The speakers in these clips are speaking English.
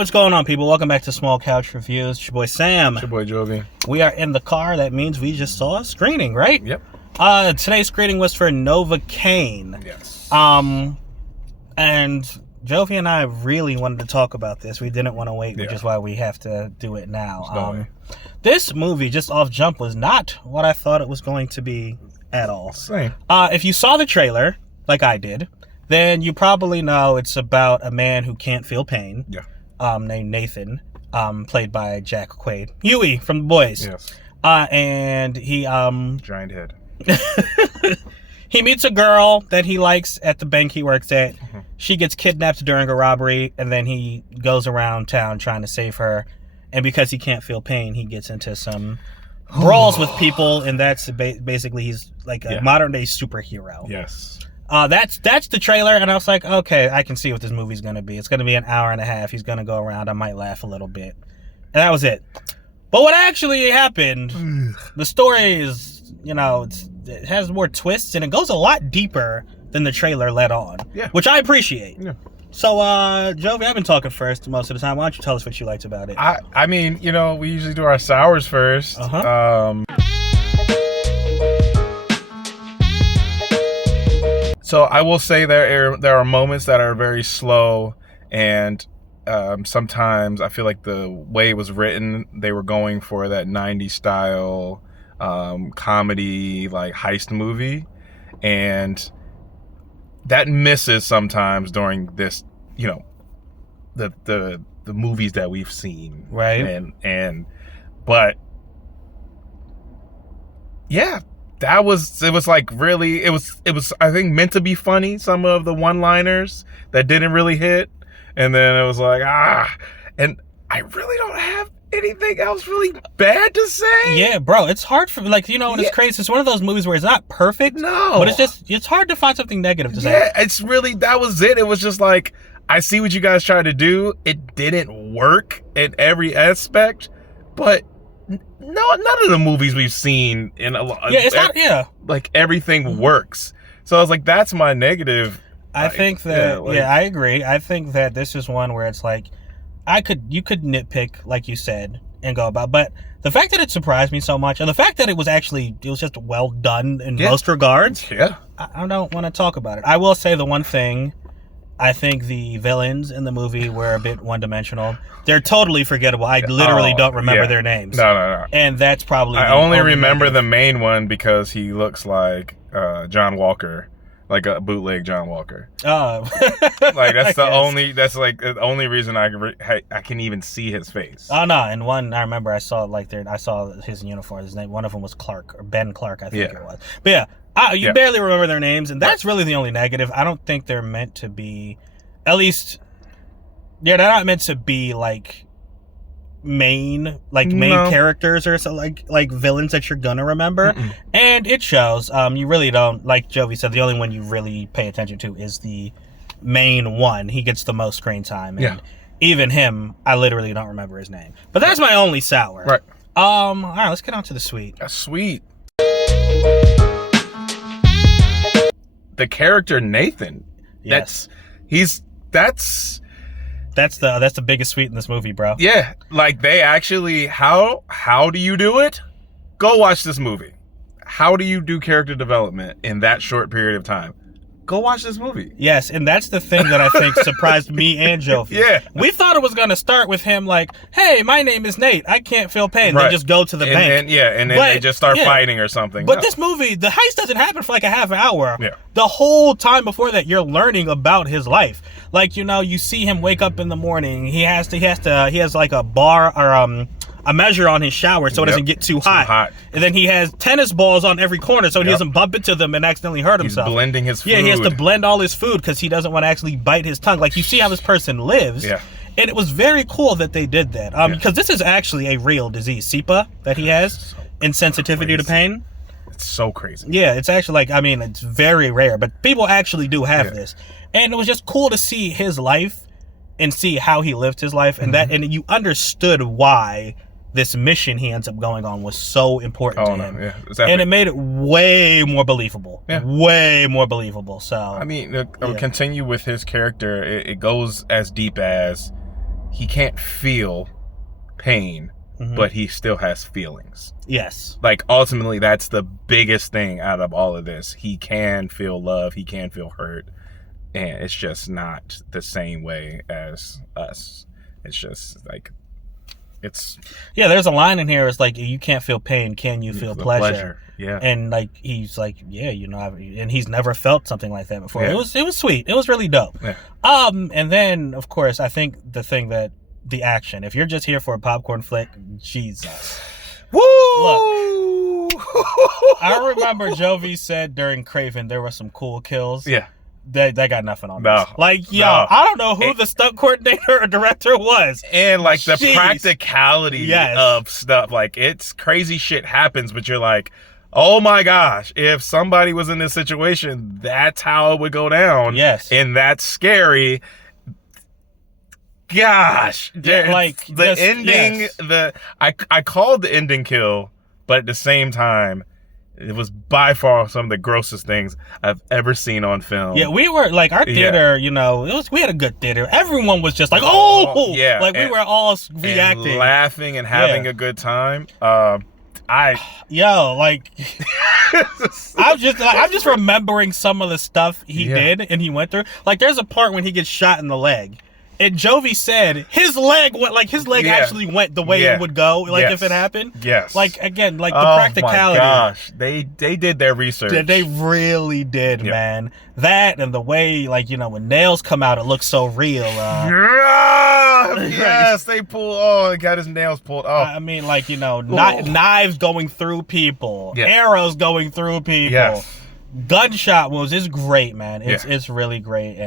what's going on, people? Welcome back to Small Couch Reviews. It's your boy Sam. It's your boy Jovi. We are in the car. That means we just saw a screening, right? Yep. Today's screening was for Novocaine. Yes. And Jovi and I really wanted to talk about this. We didn't want to wait, which is why we have to do it now. This movie, just off jump, was not what I thought it was going to be at all. Same. If you saw the trailer, like I did, then you probably know it's about a man who can't feel pain. Yeah. Named Nathan, played by Jack Quaid. Huey from The Boys. Yes. And he Giant head. he meets a girl that he likes at the bank he works at. Mm-hmm. She gets kidnapped during a robbery, and then he goes around town trying to save her. And because he can't feel pain, he gets into some brawls with people, and that's basically he's like a modern day superhero. Yes. That's the trailer, and I was like, okay, I can see what this movie's gonna be. It's gonna be an hour and a half. He's gonna go around. I might laugh a little bit, and that was it. But what actually happened? The story is, it has more twists, and it goes a lot deeper than the trailer let on. Yeah. Which I appreciate. Yeah. So, Jovi, I've been talking first most of the time. Why don't you tell us what you liked about it? I mean, we usually do our sours first. So I will say there are moments that are very slow, and sometimes I feel like the way it was written, they were going for that 90s style comedy, like heist movie, and that misses sometimes during this, the movies that we've seen, right? But yeah. It was like really, it was I think meant to be funny, some of the one-liners that didn't really hit, and then it was like, and I really don't have anything else really bad to say. Yeah, bro, it's hard for, it's crazy. It's one of those movies where it's not perfect, but it's hard to find something negative to say. Yeah, it's really, that was it. It was just like, I see what you guys tried to do. It didn't work in every aspect, but no, none of the movies we've seen in a lot. Yeah, it's not. Yeah, like everything works. So I was like, that's my negative. I think that. I agree. I think that this is one where it's like, you could nitpick, like you said, and go about. But the fact that it surprised me so much, and the fact that it was just well done in most regards. Yeah, I don't want to talk about it. I will say the one thing. I think the villains in the movie were a bit one-dimensional. They're totally forgettable. I literally don't remember their names. No. And that's probably I only remember the main one because he looks like John Walker, like a bootleg John Walker. Oh. Like that's the only reason I can even see his face. Oh no, and one I remember I saw his uniform. His name, one of them was Clark, or Ben Clark, I think it was. But yeah. You barely remember their names, and that's really the only negative. I don't think they're meant to be, at least, they're not meant to be like main characters or so, like villains that you're gonna remember. Mm-mm. And it shows. You really don't, like Jovi said, the only one you really pay attention to is the main one. He gets the most screen time, and even him, I literally don't remember his name. But that's my only sour. Right. All right, let's get on to the sweet. That's sweet. The character Nathan, yes, that's the biggest sweet in this movie, bro. Yeah, like they actually, how do you do it? Go watch this movie. How do you do character development in that short period of time? Go watch this movie. Yes, and that's the thing that I think surprised me and Jovi. Yeah. We thought it was going to start with him like, hey, my name is Nate. I can't feel pain. Right. They just go to the bank. And then they just start fighting or something. But this movie, the heist doesn't happen for like a half hour. Yeah. The whole time before that, you're learning about his life. Like, you see him wake up in the morning. He has like a bar or a measure on his shower so it doesn't get too hot. And then he has tennis balls on every corner so he doesn't bump into them and accidentally hurt himself. He's blending his food. Yeah, he has to blend all his food because he doesn't want to actually bite his tongue. Like, you see how this person lives. Yeah. And it was very cool that they did that. Because this is actually a real disease, SIPA, that he has, insensitivity to pain. It's so crazy. Yeah, it's actually it's very rare, but people actually do have this. And it was just cool to see his life and see how he lived his life, and and you understood why this mission he ends up going on was so important to him. Yeah, exactly. And it made it way more believable. Yeah. Way more believable. So I mean, continue with his character. It goes as deep as he can't feel pain, but he still has feelings. Yes. Like, ultimately, that's the biggest thing out of all of this. He can feel love. He can feel hurt. And it's just not the same way as us. It's just like, it's... Yeah, there's a line in here. It's like, you can't feel pain. Can you feel pleasure? Yeah. And like, he's like, yeah, you know, and he's never felt something like that before. Yeah. It was sweet. It was really dope. Yeah. And then, of course, I think the action, if you're just here for a popcorn flick, Jesus. Woo! Look, I remember Jovi said during Craven there were some cool kills. Yeah. They got nothing on No. this. Like, yo, No. I don't know who the stunt coordinator or director was. And like the Jeez. practicality of stuff. Like, it's crazy shit happens, but you're like, oh my gosh, if somebody was in this situation, that's how it would go down. Yes. And that's scary. Gosh, like the this, ending, yes. I called the ending kill, but at the same time, it was by far some of the grossest things I've ever seen on film. Yeah, we were like, our theater, you know, we had a good theater. Everyone was just like, oh, yeah, like we were all reacting, and laughing and having a good time. Like I'm just remembering some of the stuff he did and he went through. Like, there's a part when he gets shot in the leg. And Jovi said his leg went, like, his leg actually went the way it would go, like, if it happened. Yes. Like, again, like, the practicality. Oh my gosh. They did their research. They really did, man. That and the way, like, you know, when nails come out, it looks so real. Yes, they he got his nails pulled off. I mean, like, you know, knives going through people, arrows going through people, gunshot wounds. It's great, man. It's really great.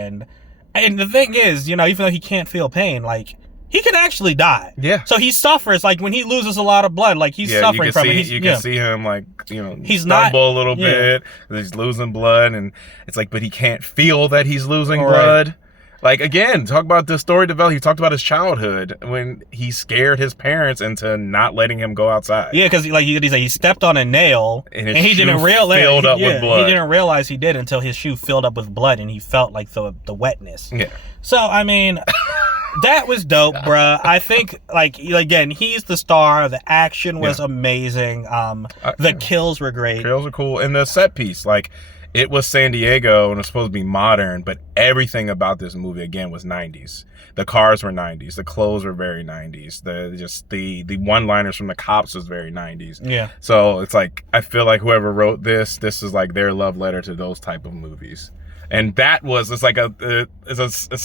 And the thing is, you know, even though he can't feel pain, like, he could actually die. Yeah. So he suffers, like, when he loses a lot of blood, like, he's suffering from it. You can see him, like, you know, he's stumble a little bit. He's losing blood, and it's like, but he can't feel that he's losing blood. Like, again, talk about the story development. He talked about his childhood when he scared his parents into not letting him go outside. Yeah, because like he stepped on a nail and he didn't realize filled up with blood. He didn't realize he did until his shoe filled up with blood and he felt like the wetness. Yeah. So I mean, that was dope, bruh. I think, like, again, he's the star. The action was amazing. The kills were great. Kills are cool, and the set piece, like. It was San Diego and it was supposed to be modern, but everything about this movie, again, was 90s. The cars were 90s. The clothes were very 90s. The one-liners from the cops was very 90s. Yeah. So it's like, I feel like whoever wrote this is like their love letter to those type of movies. And it's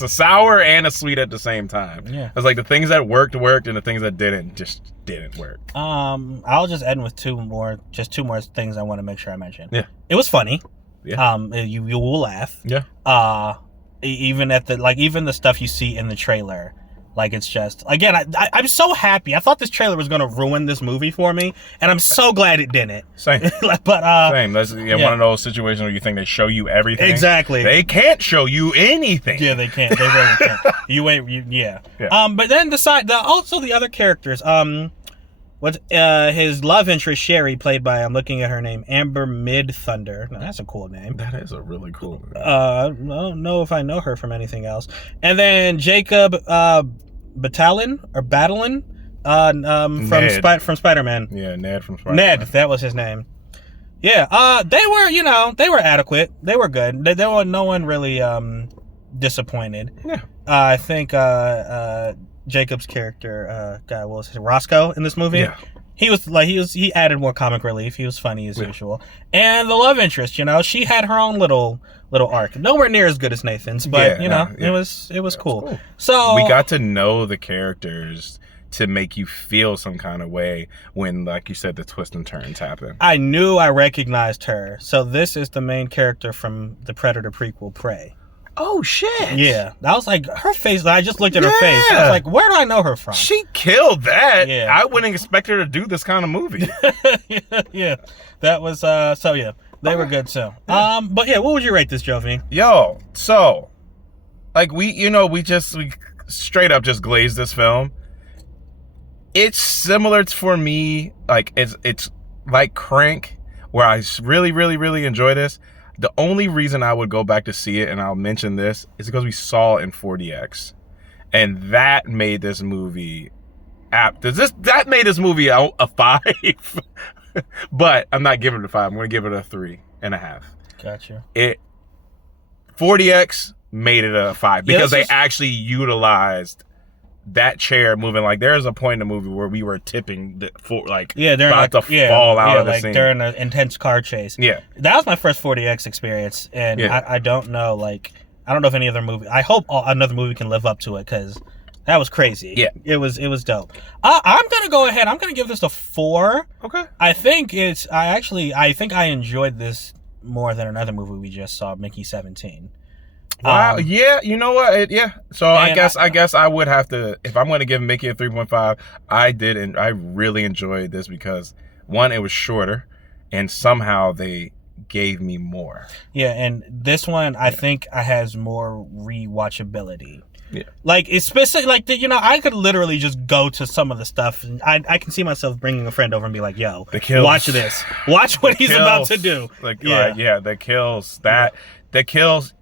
a sour and a sweet at the same time. Yeah. It's like the things that worked, and the things that didn't work. I'll just end with two more things I want to make sure I mention. Yeah. It was funny. Yeah. You will laugh. Yeah. Even even the stuff you see in the trailer, like, it's just, again, I'm so happy. I thought this trailer was gonna ruin this movie for me, and I'm so glad it didn't. Same. Same. That's one of those situations where you think they show you everything. Exactly. They can't show you anything. Yeah, they can't. They really can't. Yeah. But then the other characters. His love interest, Sherry, played by, I'm looking at her name, Amber Mid-Thunder. Now, that's a cool name. That is a really cool name. I don't know if I know her from anything else. And then Jacob Batalon from Spider-Man. Yeah, Ned from Spider-Man. Ned, that was his name. Yeah, they were adequate. They were good. No one really disappointed. Yeah. I think Jacob's character, what was it, Roscoe in this movie? Yeah. He added more comic relief. He was funny as usual. And the love interest, she had her own little arc. Nowhere near as good as Nathan's, but it was cool. So we got to know the characters to make you feel some kind of way when, like you said, the twists and turns happen. I knew I recognized her. So this is the main character from the Predator prequel, Prey. Oh, shit. Yeah. I was like, her face, I just looked at her face. I was like, where do I know her from? She killed that. Yeah. I wouldn't expect her to do this kind of movie. Yeah. That was, they were good too. Yeah. But yeah, what would you rate this, Jovi? Yo, so, like, we straight up just glazed this film. It's similar for me, like, it's like Crank, where I really, really, really enjoy this. The only reason I would go back to see it, and I'll mention this, is because we saw it in 4DX. and that made this movie apt. That made this movie a 5, but I'm not giving it a 5. I'm going to give it a 3.5. Gotcha. 40X made it a 5 because they actually utilized that chair moving. Like there's a point in the movie where we were tipping they're about to fall out of the scene during an intense car chase. Yeah, that was my first 40X experience, and I don't know, like I don't know if any other movie. I hope another movie can live up to it because that was crazy. Yeah, it was dope. I'm gonna go ahead. I'm gonna give this a 4. Okay. I think I enjoyed this more than another movie we just saw, Mickey 17. Wow. Yeah. You know what? So I guess I would have to, if I'm going to give Mickey a 3.5. I really enjoyed this because one, it was shorter, and somehow they gave me more. Yeah, and this one I think has more rewatchability. Yeah. Like it's specific, like I could literally just go to some of the stuff, and I can see myself bringing a friend over and be like, "Yo, watch this, watch what he's about to do." Like, the kills the kills.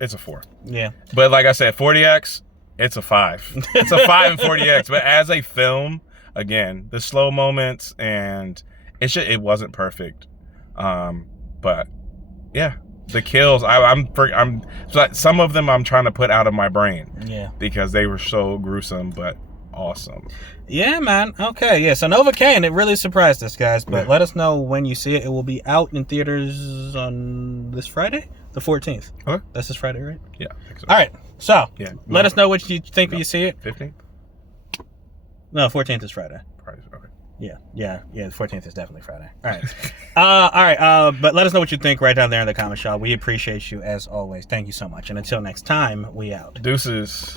It's a 4. Yeah. But like I said, 40X, it's a 5. It's a 5 in 40X. But as a film, again, the slow moments and it wasn't perfect. But yeah, the kills, I'm some of them I'm trying to put out of my brain. Yeah. Because they were so gruesome, but awesome. Yeah, man. Okay, yeah. So Novocaine, it really surprised us, guys. But let us know when you see it. It will be out in theaters on this Friday, the 14th. Okay. That's this Friday, right? Yeah, I think so. All right. So let us know what you think when you see it. 15th? No, 14th is Friday. Okay. Yeah. The 14th is definitely Friday. All right. But let us know what you think right down there in the comments, y'all. We appreciate you as always. Thank you so much. And until next time, we out. Deuces.